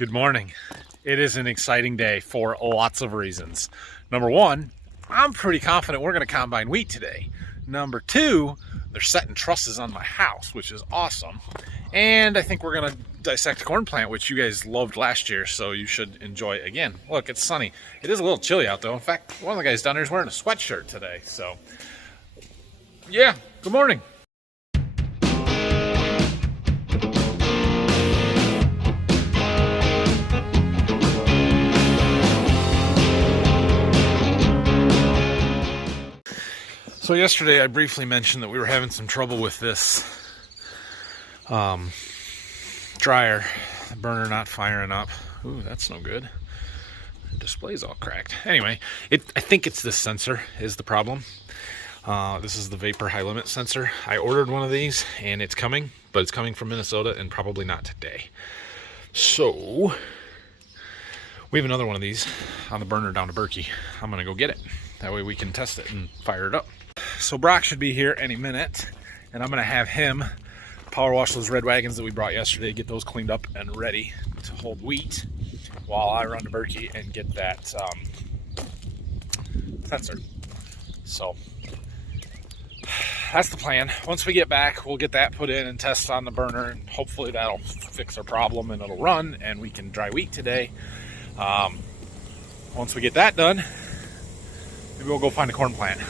Good morning. It is an exciting day for lots of reasons. Number one, I'm pretty confident we're going to combine wheat today. Number two, they're setting trusses on my house, which is awesome. And I think we're going to dissect a corn plant, which you guys loved last year, so you should enjoy again. Look, it's sunny. It is a little chilly out though. In fact, one of the guys down there is wearing a sweatshirt today. So yeah, good morning. So yesterday I briefly mentioned that we were having some trouble with this dryer, the burner not firing up. Ooh, that's no good. The display's all cracked. Anyway, I think it's this sensor is the problem. This is the vapor high limit sensor. I ordered one of these and it's coming, but it's coming from Minnesota and probably not today. So we have another one of these on the burner down to Berkey. I'm gonna go get it. That way we can test it and fire it up. So Brock should be here any minute, and I'm gonna have him power wash those red wagons that we brought yesterday, get those cleaned up and ready to hold wheat while I run to Berkey and get that sensor. So that's the plan. Once we get back, we'll get that put in and test on the burner, and hopefully that'll fix our problem and it'll run and we can dry wheat today. Once we get that done, maybe we'll go find a corn plant.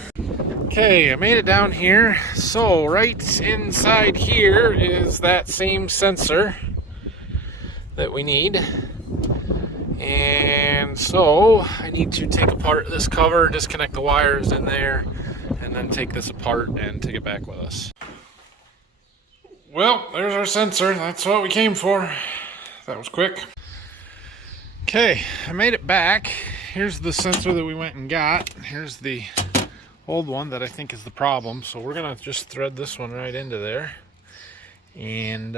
Okay, I made it down here. So right inside here is that same sensor that we need. And so I need to take apart this cover, disconnect the wires in there, and then take this apart and take it back with us. Well, there's our sensor. That's what we came for. That was quick. Okay, I made it back. Here's the sensor that we went and got. Here's the old one that I think is the problem. So we're gonna just thread this one right into there. And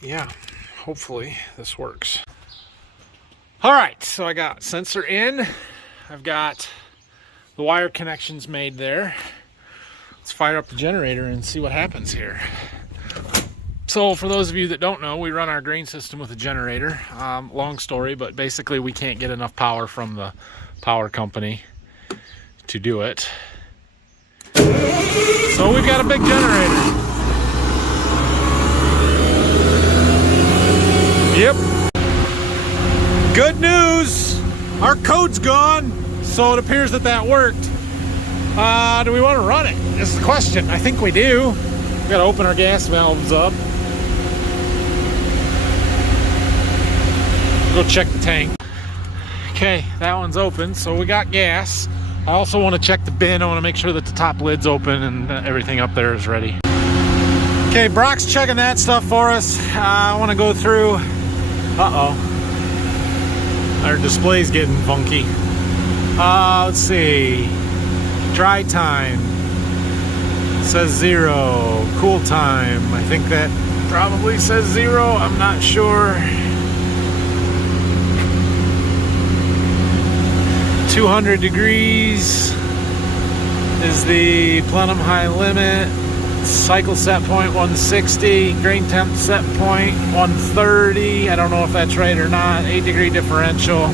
yeah, hopefully this works. All right, so I got sensor in. I've got the wire connections made there. Let's fire up the generator and see what happens here. So for those of you that don't know, we run our grain system with a generator. Long story, but basically we can't get enough power from the power company to do it. So we've got a big generator. Yep. Good news! Our code's gone, so it appears that that worked. Do we want to run it? Is the question. I think we do. We gotta open our gas valves up. Go check the tank. Okay, that one's open, so we got gas. I also want to check the bin. I want to make sure that the top lid's open and everything up there is ready. Okay, Brock's checking that stuff for us. I want to go through. Our display's getting funky. Let's see. Dry time says 0. Cool time, I think that probably says 0. I'm not sure. 200 degrees is the plenum high limit. Cycle set point 160. Grain temp set point 130. I don't know if that's right or not. 8-degree differential.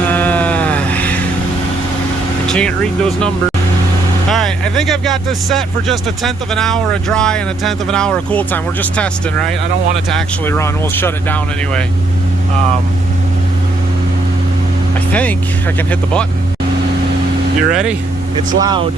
I can't read those numbers. Alright, I think I've got this set for just 1/10 of an hour of dry and 1/10 of an hour of cool time. We're just testing, right? I don't want it to actually run. We'll shut it down anyway. I think I can hit the button. You ready? It's loud.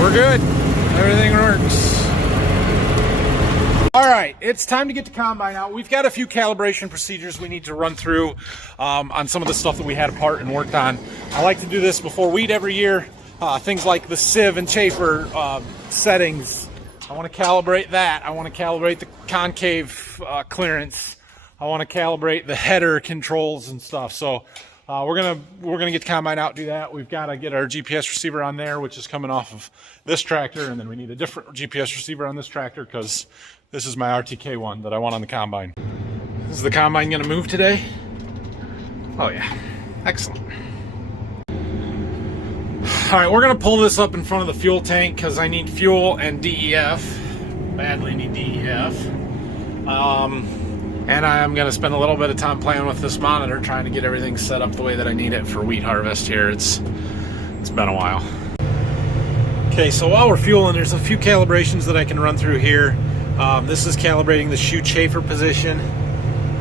We're good. Everything works. All right, it's time to get the combine out. We've got a few calibration procedures we need to run through on some of the stuff that we had apart and worked on. I like to do this before wheat every year. Things like the sieve and chafer settings. I want to calibrate that. I want to calibrate the concave clearance. I want to calibrate the header controls and stuff. So We're gonna get the combine out, do that. We've got to get our GPS receiver on there, which is coming off of this tractor, and then we need a different GPS receiver on this tractor because this is my RTK one that I want on the combine. Is the combine gonna move today? Oh yeah, excellent. All right, we're gonna pull this up in front of the fuel tank because I need fuel and DEF. Badly need DEF. And I'm going to spend a little bit of time playing with this monitor, trying to get everything set up the way that I need it for wheat harvest here. It's been a while. Okay, so while we're fueling, there's a few calibrations that I can run through here. This is calibrating the shoe chafer position.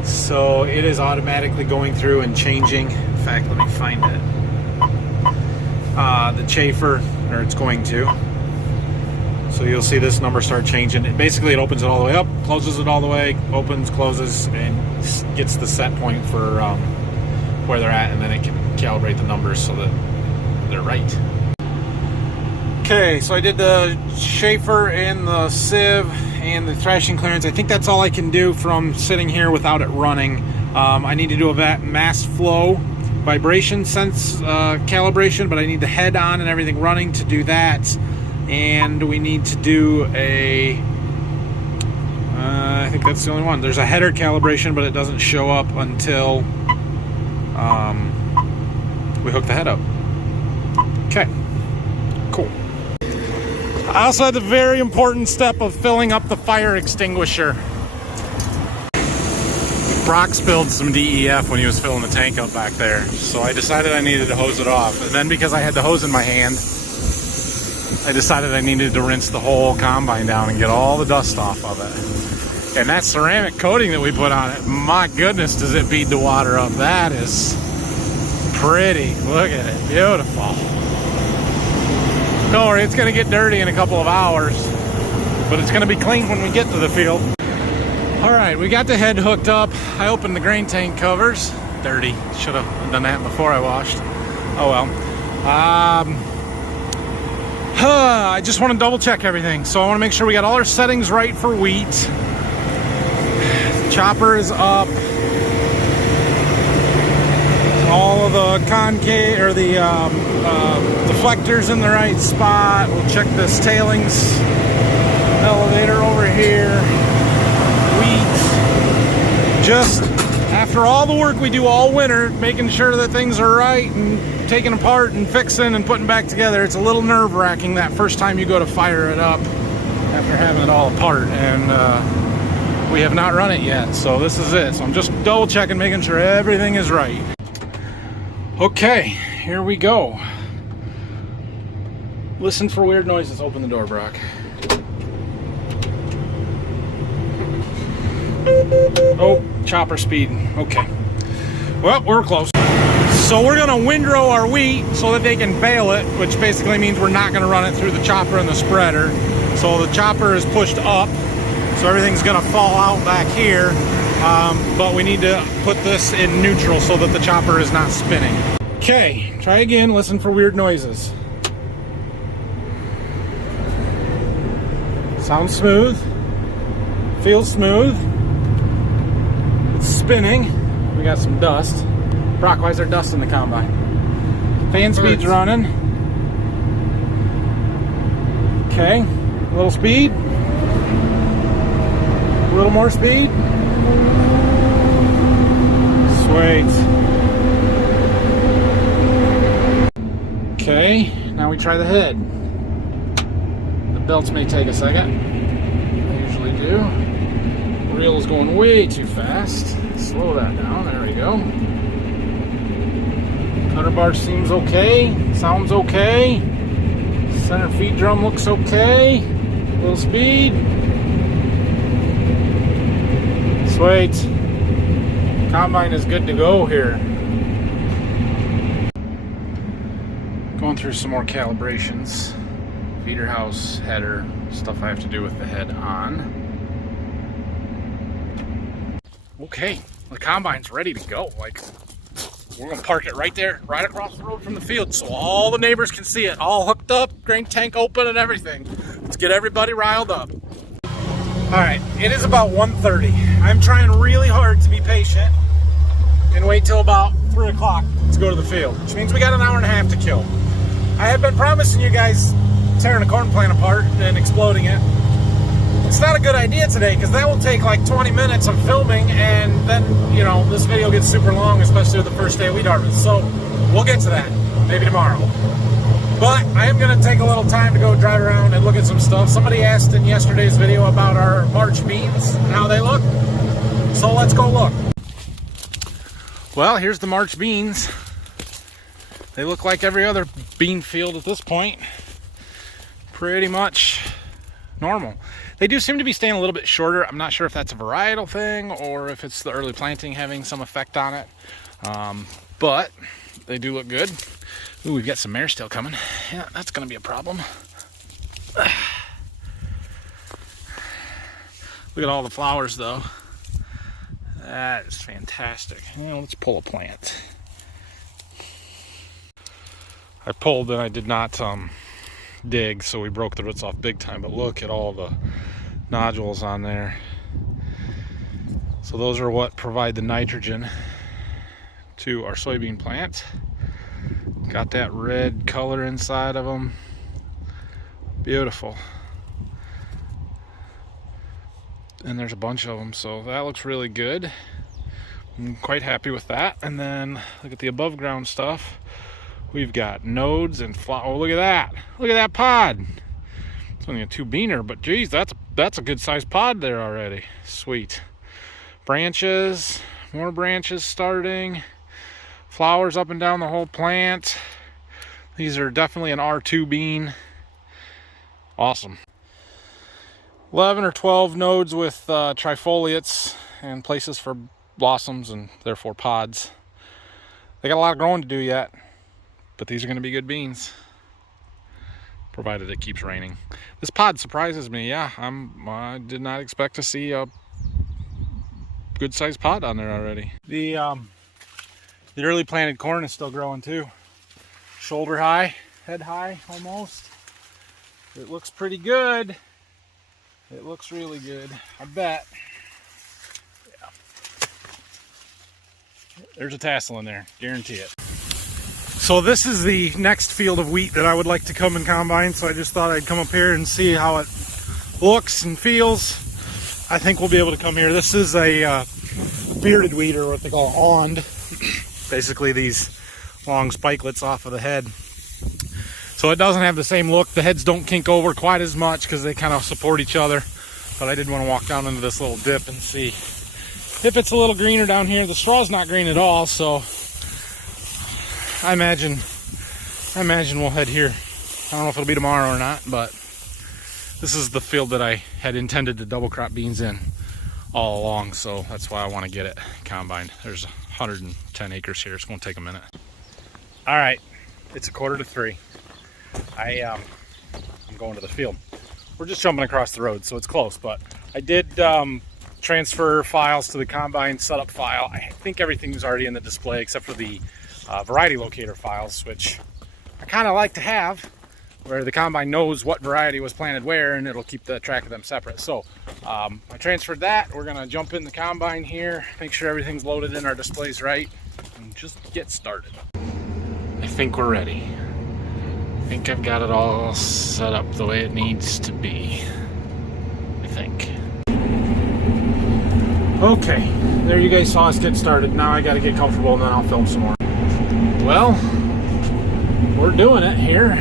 So it is automatically going through and changing. In fact, let me find it. The chafer, or it's going to. So you'll see this number start changing. Basically, it opens it all the way up, closes it all the way, opens, closes, and gets the set point for where they're at, and then it can calibrate the numbers so that they're right. Okay, so I did the chafer and the sieve and the thrashing clearance. I think that's all I can do from sitting here without it running. I need to do a mass flow vibration sense calibration, but I need the head on and everything running to do that. And we need to do a, I think that's the only one. There's a header calibration, but it doesn't show up until we hook the head up. Okay, cool. I also had the very important step of filling up the fire extinguisher. Brock spilled some DEF when he was filling the tank up back there, so I decided I needed to hose it off. And then because I had the hose in my hand, I decided I needed to rinse the whole combine down and get all the dust off of it. And that ceramic coating that we put on it, my goodness, does it bead the water up. That is pretty. Look at it. Beautiful. Don't worry, it's going to get dirty in a couple of hours, but it's going to be clean when we get to the field. All right, we got the head hooked up. I opened the grain tank covers. Dirty. Should have done that before I washed. Oh well. I just want to double check everything. So I want to make sure we got all our settings right for wheat. The chopper is up. All of the concave or the deflectors in the right spot. We'll check this tailings elevator over here. Wheat. Just after all the work we do all winter, making sure that things are right and taking apart and fixing and putting back together, it's a little nerve-wracking that first time you go to fire it up after having it all apart, and we have not run it yet, so this is it. So I'm just double checking, making sure everything is right. Okay, here we go. Listen for weird noises. Open the door, Brock. Oh, chopper speeding. Okay. Well, we're close. So we're going to windrow our wheat so that they can bale it, which basically means we're not going to run it through the chopper and the spreader. So the chopper is pushed up, so everything's going to fall out back here. But we need to put this in neutral so that the chopper is not spinning. Okay, try again. Listen for weird noises. Sounds smooth. Feels smooth. It's spinning. We got some dust. Brock, why is there dust in the combine? Fan speed's running. Okay, a little speed. A little more speed. Sweet. Okay, now we try the head. The belts may take a second. They usually do. The reel is going way too fast. Slow that down. There we go. Cutter bar seems okay. Sounds okay. Center feed drum looks okay. A little speed. Sweet. Combine is good to go here. Going through some more calibrations. Feeder house, header, stuff I have to do with the head on. Okay, the combine's ready to go. Like, we're gonna park it right there, right across the road from the field, so all the neighbors can see it, all hooked up, grain tank open and everything. Let's get everybody riled up. All right, it is about 1:30. I'm trying really hard to be patient and wait till about 3 o'clock to go to the field, which means we got an hour and a half to kill. I have been promising you guys tearing a corn plant apart and exploding it. It's not a good idea today because that will take like 20 minutes of filming, and then, you know, this video gets super long, especially with the first day of wheat harvest. So we'll get to that maybe tomorrow. But I am going to take a little time to go drive around and look at some stuff. Somebody asked in yesterday's video about our March beans and how they look. So let's go look. Well, here's the March beans. They look like every other bean field at this point. Pretty much normal. They do seem to be staying a little bit shorter. I'm not sure if that's a varietal thing or if it's the early planting having some effect on it. But they do look good. Ooh, we've got some mare still coming. Yeah, that's going to be a problem. Look at all the flowers, though. That is fantastic. Well, let's pull a plant. I pulled and I did not dig, so we broke the roots off big time. But look at all the nodules on there. So those are what provide the nitrogen to our soybean plant. Got that red color inside of them. Beautiful. And there's a bunch of them, so that looks really good. I'm quite happy with that. And then look at the above ground stuff. We've got nodes and oh, look at that. Look at that pod. It's only a 2-beaner, but geez, that's a good sized pod there already. Sweet. Branches, more branches starting. Flowers up and down the whole plant. These are definitely an R2 bean. Awesome. 11 or 12 nodes with trifoliates and places for blossoms and therefore pods. They got a lot of growing to do yet, but these are going to be good beans, provided it keeps raining. This pod surprises me. Yeah, I did not expect to see a good sized pod on there already. The early planted corn is still growing too. Shoulder high, head high almost. It looks pretty good. It looks really good, I bet. Yeah. There's a tassel in there, guarantee it. So this is the next field of wheat that I would like to come and combine, so I just thought I'd come up here and see how it looks and feels. I think we'll be able to come here. This is a bearded wheat, or what they call awned. Basically these long spikelets off of the head. So it doesn't have the same look. The heads don't kink over quite as much because they kind of support each other. But I did want to walk down into this little dip and see if it's a little greener down here. The straw's not green at all, so I imagine we'll head here. I don't know if it'll be tomorrow or not, but this is the field that I had intended to double crop beans in all along, so that's why I want to get it combined. There's 110 acres here. It's going to take a minute. All right, it's 2:45. I'm going to the field. We're just jumping across the road, so it's close, but I did transfer files to the combine setup file. I think everything's already in the display except for the variety locator files, which I kind of like to have, where the combine knows what variety was planted where, and it'll keep the track of them separate. So I transferred that. We're going to jump in the combine here, make sure everything's loaded in our displays right, and just get started. I think we're ready. I think I've got it all set up the way it needs to be. I think. Okay, there you guys saw us get started. Now I got to get comfortable and then I'll film some more. Well, we're doing it here.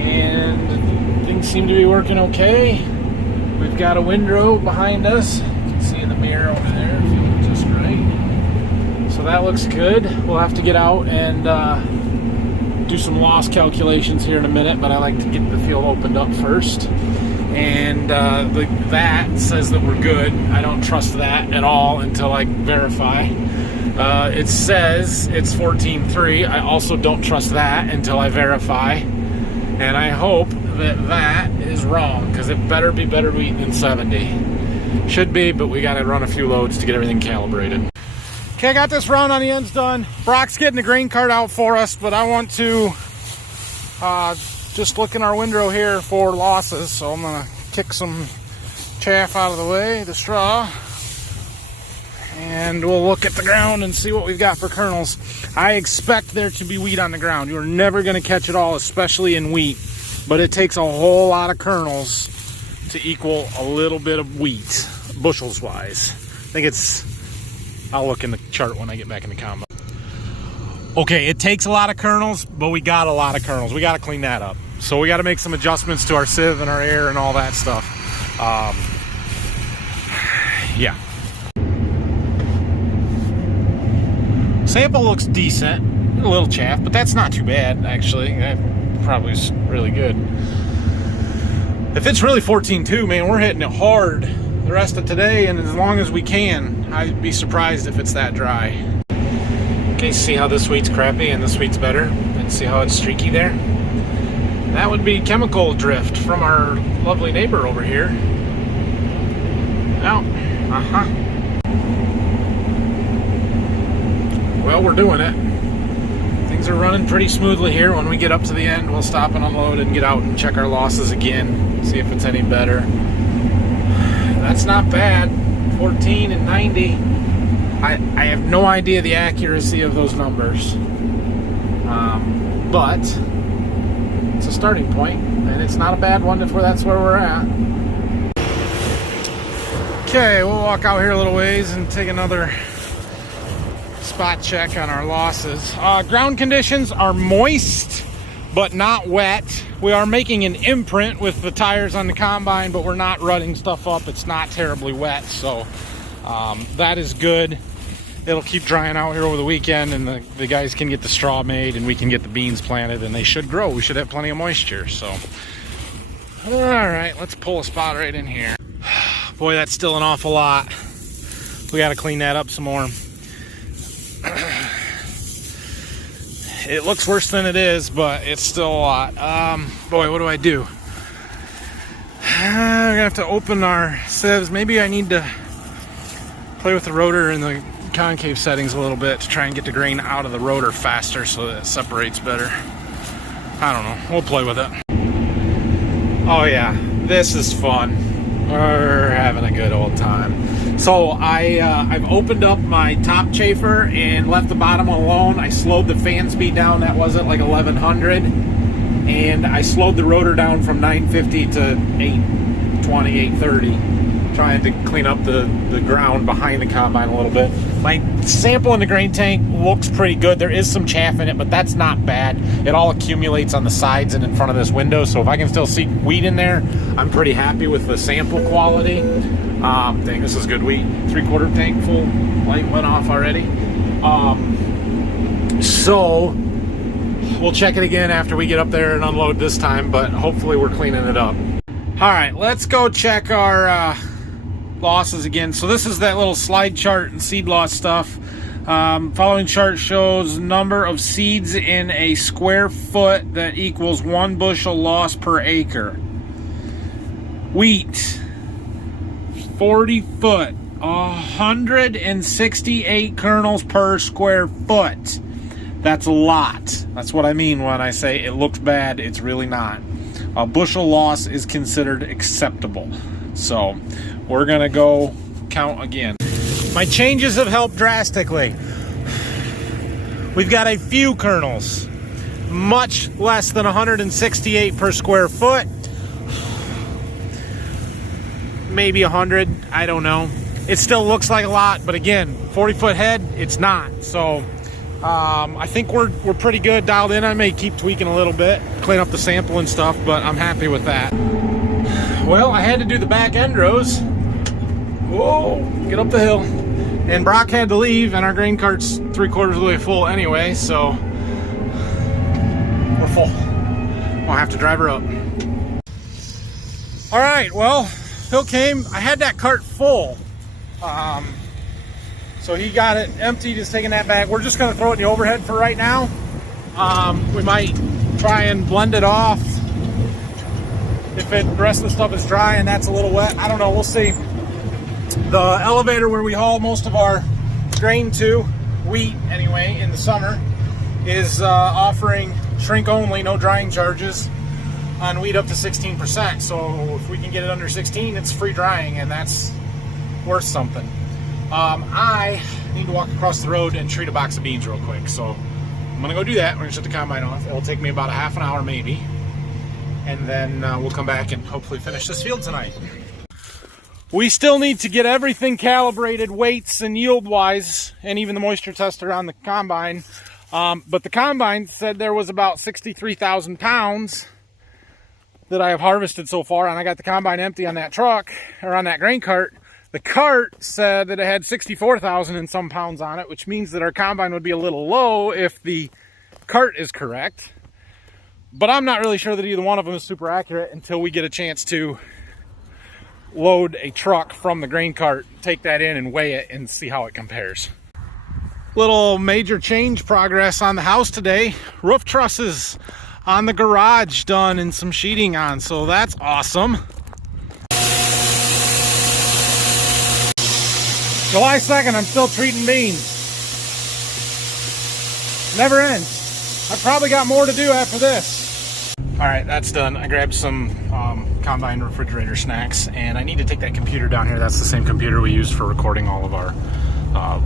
And things seem to be working okay. We've got a windrow behind us. You can see in the mirror over there, feeling just right. So that looks good. We'll have to get out and do some loss calculations here in a minute, but I like to get the field opened up first. And that says that we're good. I don't trust that at all until I verify. It says it's 14.3. I also don't trust that until I verify. And I hope that that is wrong, because it better be better wheat than 70. Should be, but we got to run a few loads to get everything calibrated. Okay, I got this round on the ends done. Brock's getting the grain cart out for us, but I want to just look in our windrow here for losses. So I'm going to kick some chaff out of the way, the straw. and we'll look at the ground and see what we've got for kernels. I expect there to be wheat on the ground. You're never going to catch it all, especially in wheat, but it takes a whole lot of kernels to equal a little bit of wheat, bushels wise. I think it's, I'll look in the chart when I get back in the combine. Okay, it takes a lot of kernels, but we got a lot of kernels. We got to clean that up. So we got to make some adjustments to our sieve and our air and all that stuff. Yeah. Sample looks decent, a little chaff, but that's not too bad, actually. That probably is really good. If it's really 14.2, man, we're hitting it hard the rest of today, and as long as we can. I'd be surprised if it's that dry. Okay, see how this wheat's crappy and this wheat's better? And see how it's streaky there? That would be chemical drift from our lovely neighbor over here. Oh, well, we're doing it. Things are running pretty smoothly here. When we get up to the end, we'll stop and unload and get out and check our losses again, see if it's any better. That's not bad. 14 and 90. I have no idea the accuracy of those numbers, but it's a starting point, and it's not a bad one if that's where we're at. Okay, we'll walk out here a little ways and take another spot check on our losses. Ground conditions are moist, but not wet. We are making an imprint with the tires on the combine, but we're not rutting stuff up. It's not terribly wet, so that is good. It'll keep drying out here over the weekend, and the guys can get the straw made, and we can get the beans planted, and they should grow. We should have plenty of moisture. So, all right, let's pull a spot right in here. Boy, that's still an awful lot. We got to clean that up some more. It looks worse than it is, but it's still a lot. Boy, what do I do? I'm gonna have to open our sieves. Maybe I need to play with the rotor and the concave settings a little bit to try and get the grain out of the rotor faster so that it separates better. I don't know. We'll play with it. Oh yeah, this is fun. We're having a good old time. So I've opened up my top chafer and left the bottom alone. I slowed the fan speed down. That was at like 1100, and I slowed the rotor down from 950 to 820, 830, trying to clean up the ground behind the combine a little bit. My sample in the grain tank looks pretty good. There is some chaff in it, but that's not bad. It all accumulates on the sides and in front of this window, so if I can still see wheat in there, I'm pretty happy with the sample quality. Dang, this is good wheat. 3/4 tank full. Light went off already. So we'll check it again after we get up there and unload this time, but hopefully we're cleaning it up. All right, let's go check our losses again. So this is that little slide chart and seed loss stuff. Following chart shows number of seeds in a square foot that equals 1 bushel loss per acre. Wheat, 40 foot, 168 kernels per square foot. That's a lot. That's what I mean when I say it looks bad. It's really not. A bushel loss is considered acceptable. So we're gonna go count again. My changes have helped drastically. We've got a few kernels, much less than 168 per square foot. Maybe 100, I don't know. It still looks like a lot, but again, 40-foot head, it's not. So I think we're pretty good dialed in. I may keep tweaking a little bit, clean up the sample and stuff, but I'm happy with that. Well, I had to do the back end rows. Whoa, get up the hill. And Brock had to leave, and our grain cart's 3/4 of the way full anyway, so we're full. I'll have to drive her up. All right, well, Phil came. I had that cart full. So he got it empty, just taking that back. We're just gonna throw it in the overhead for right now. We might try and blend it off if the rest of the stuff is dry and that's a little wet. I don't know, we'll see. The elevator where we haul most of our grain to, wheat anyway, in the summer, is offering shrink only, no drying charges on wheat up to 16%. So if we can get it under 16, it's free drying, and that's worth something. I need to walk across the road and treat a box of beans real quick. So I'm gonna go do that. We're gonna shut the combine off. It'll take me about a half an hour maybe. And then we'll come back and hopefully finish this field tonight. We still need to get everything calibrated, weights and yield wise, and even the moisture tester on the combine. But the combine said there was about 63,000 pounds that I have harvested so far, and I got the combine empty on that truck, or on that grain cart. The cart said that it had 64,000 and some pounds on it, which means that our combine would be a little low if the cart is correct. But I'm not really sure that either one of them is super accurate until we get a chance to load a truck from the grain cart, take that in and weigh it and see how it compares. Little major change progress on the house today. Roof trusses on the garage done and some sheeting on, so that's awesome. July 2nd, I'm still treating beans. Never ends. I've probably got more to do after this. All right, that's done. I grabbed some combine refrigerator snacks, and I need to take that computer down here. That's the same computer we use for recording all of our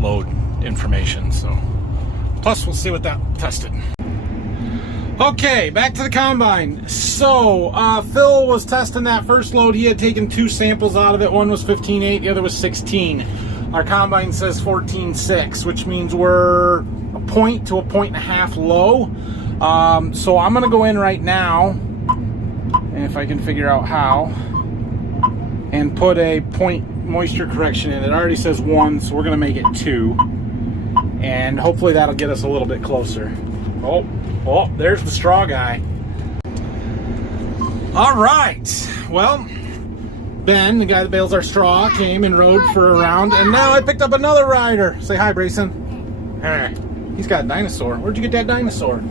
load information. So, plus we'll see what that tested. Okay, back to the combine. So, Phil was testing that first load. He had taken 2 samples out of it. One was 15.8, the other was 16. Our combine says 14.6, which means we're a point to a point and a half low. So I'm gonna go in right now, and if I can figure out how, and put a point moisture correction in. It already says 1, so we're gonna make it 2, and hopefully that'll get us a little bit closer. Oh, there's the straw guy. All right, well, Ben, the guy that bales our straw, came and rode for a round, and now I picked up another rider. Say hi, Brayson. Hey. He's got a dinosaur. Where'd you get that dinosaur?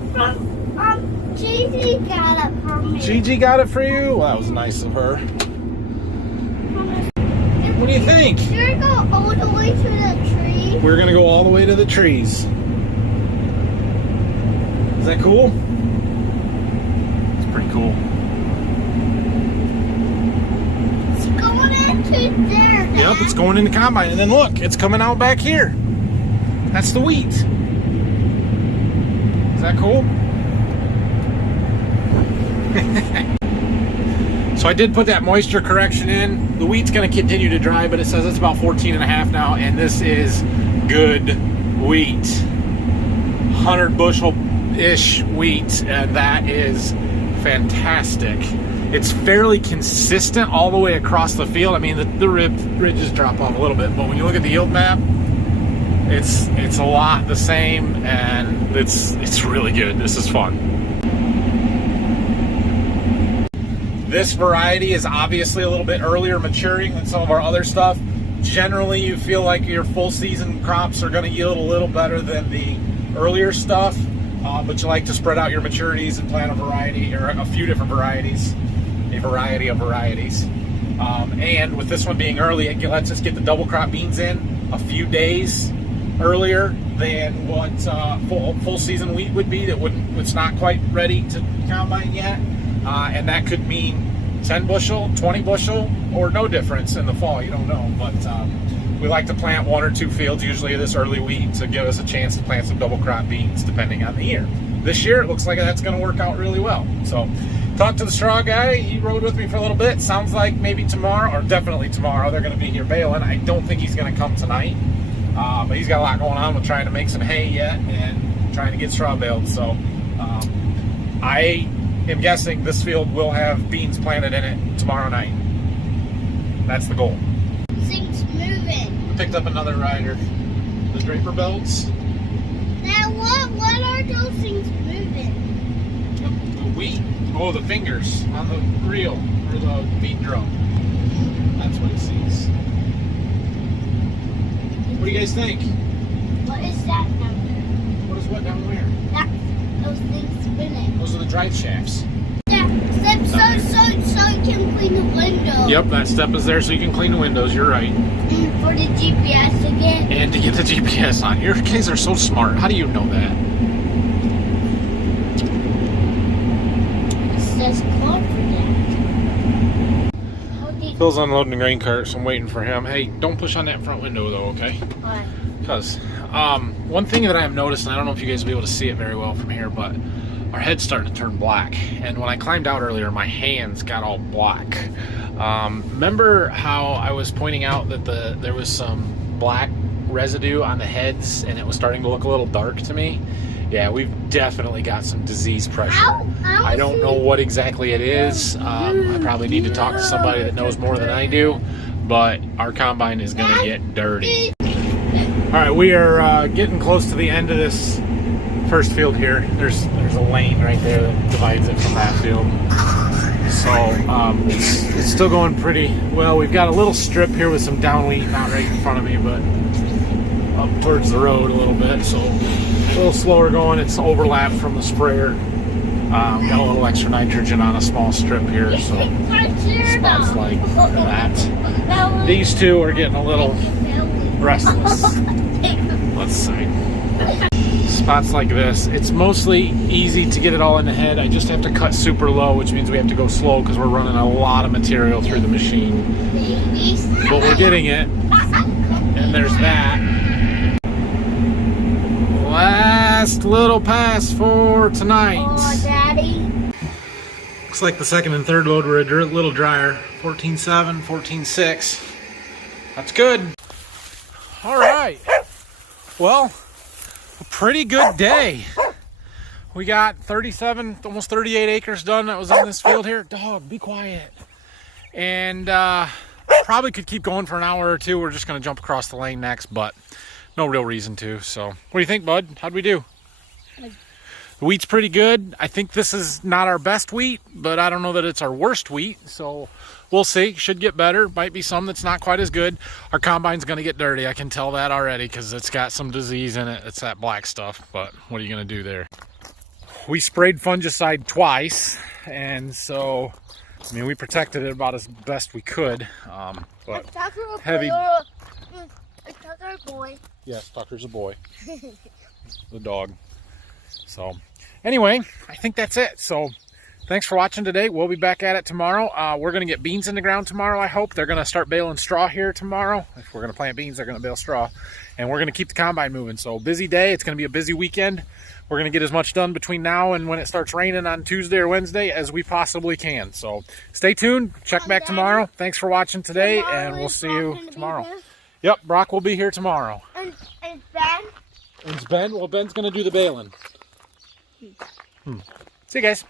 Gigi got it for me. Gigi got it for you? Well, that was nice of her. What do you think? We're gonna go all the way to the tree. We're gonna go all the way to the trees. Is that cool? It's pretty cool. It's going into there, Dad. Yep, it's going in the combine. And then look, it's coming out back here. That's the wheat. Is that cool? So I did put that moisture correction in. The wheat's going to continue to dry, but it says it's about 14.5 now, and this is good wheat. 100 bushel-ish wheat, and that is fantastic. It's fairly consistent all the way across the field. I mean, the ridges drop off a little bit, but when you look at the yield map, it's a lot the same, and it's really good. This is fun. This variety is obviously a little bit earlier maturing than some of our other stuff. Generally, you feel like your full season crops are going to yield a little better than the earlier stuff, but you like to spread out your maturities and plant a variety, or a few different varieties, a variety of varieties. And with this one being early, it lets us get the double crop beans in a few days earlier than what full season wheat would be. It's not quite ready to combine yet, and that could mean 10 bushel, 20 bushel, or no difference in the fall. You don't know, but we like to plant 1 or 2 fields usually of this early wheat to give us a chance to plant some double crop beans depending on the year. This year it looks like that's going to work out really well. So talked to the straw guy. He rode with me for a little bit. Sounds like maybe tomorrow, or definitely tomorrow, they're going to be here baling. I don't think he's going to come tonight. But he's got a lot going on with trying to make some hay yet and trying to get straw baled. So I am guessing this field will have beans planted in it tomorrow night. That's the goal. Things moving. Picked up another rider. The Draper belts. Now what are those things moving? The wheat. Oh, the fingers on the reel, or the feed drum. That's what it sees. What do you guys think? What is that down there? What is what down where? Those things spinning. Those are the drive shafts. Yeah, so you can clean the window. Yep, that step is there so you can clean the windows. You're right. And for the GPS again. And to get the GPS on. Your kids are so smart. How do you know that? It says confident. How do Phil's unloading the grain cart, so I'm waiting for him. Hey, don't push on that front window though, okay? Alright. Because one thing that I have noticed, and I don't know if you guys will be able to see it very well from here, but our head's starting to turn black. And when I climbed out earlier, my hands got all black. Remember how I was pointing out that there was some black residue on the heads and it was starting to look a little dark to me? Yeah, we've definitely got some disease pressure. I don't know what exactly it is. I probably need to talk to somebody that knows more than I do, but our combine is going to get dirty. All right, we are getting close to the end of this first field here. There's a lane right there that divides it from that field. So it's still going pretty well. We've got a little strip here with some down wheat, not right in front of me, but up towards the road a little bit. So a little slower going. It's overlap from the sprayer. Got a little extra nitrogen on a small strip here, so spots like that. These two are getting a little restless. Let's see. Spots like this, it's mostly easy to get it all in the head. I just have to cut super low, which means we have to go slow because we're running a lot of material through the machine. But we're getting it. And there's that. Last little pass for tonight. Oh, Daddy. Looks like the second and third load were a little drier. 14.7, 14.6. That's good. All right. Well, a pretty good day. We got 37, almost 38 acres done that was on this field here. Dog, be quiet. And probably could keep going for an hour or two. We're just going to jump across the lane next, but no real reason to. So what do you think, bud? How'd we do? The wheat's pretty good. I think this is not our best wheat, but I don't know that it's our worst wheat. So we'll see. Should get better. Might be some that's not quite as good. Our combine's going to get dirty. I can tell that already because it's got some disease in it. It's that black stuff, but what are you going to do there? We sprayed fungicide twice, and so, I mean, we protected it about as best we could. But heavy. Tucker boy. Yes, Tucker's a boy. The dog. So anyway, I think that's it. So thanks for watching today. We'll be back at it tomorrow. We're going to get beans in the ground tomorrow, I hope. They're going to start baling straw here tomorrow. If we're going to plant beans, they're going to bale straw. And we're going to keep the combine moving. So busy day. It's going to be a busy weekend. We're going to get as much done between now and when it starts raining on Tuesday or Wednesday as we possibly can. So stay tuned. Check back tomorrow. Thanks for watching today, and we'll see you tomorrow. Yep, Brock will be here tomorrow. And Ben? And Ben? Well, Ben's going to do the baling. See you guys.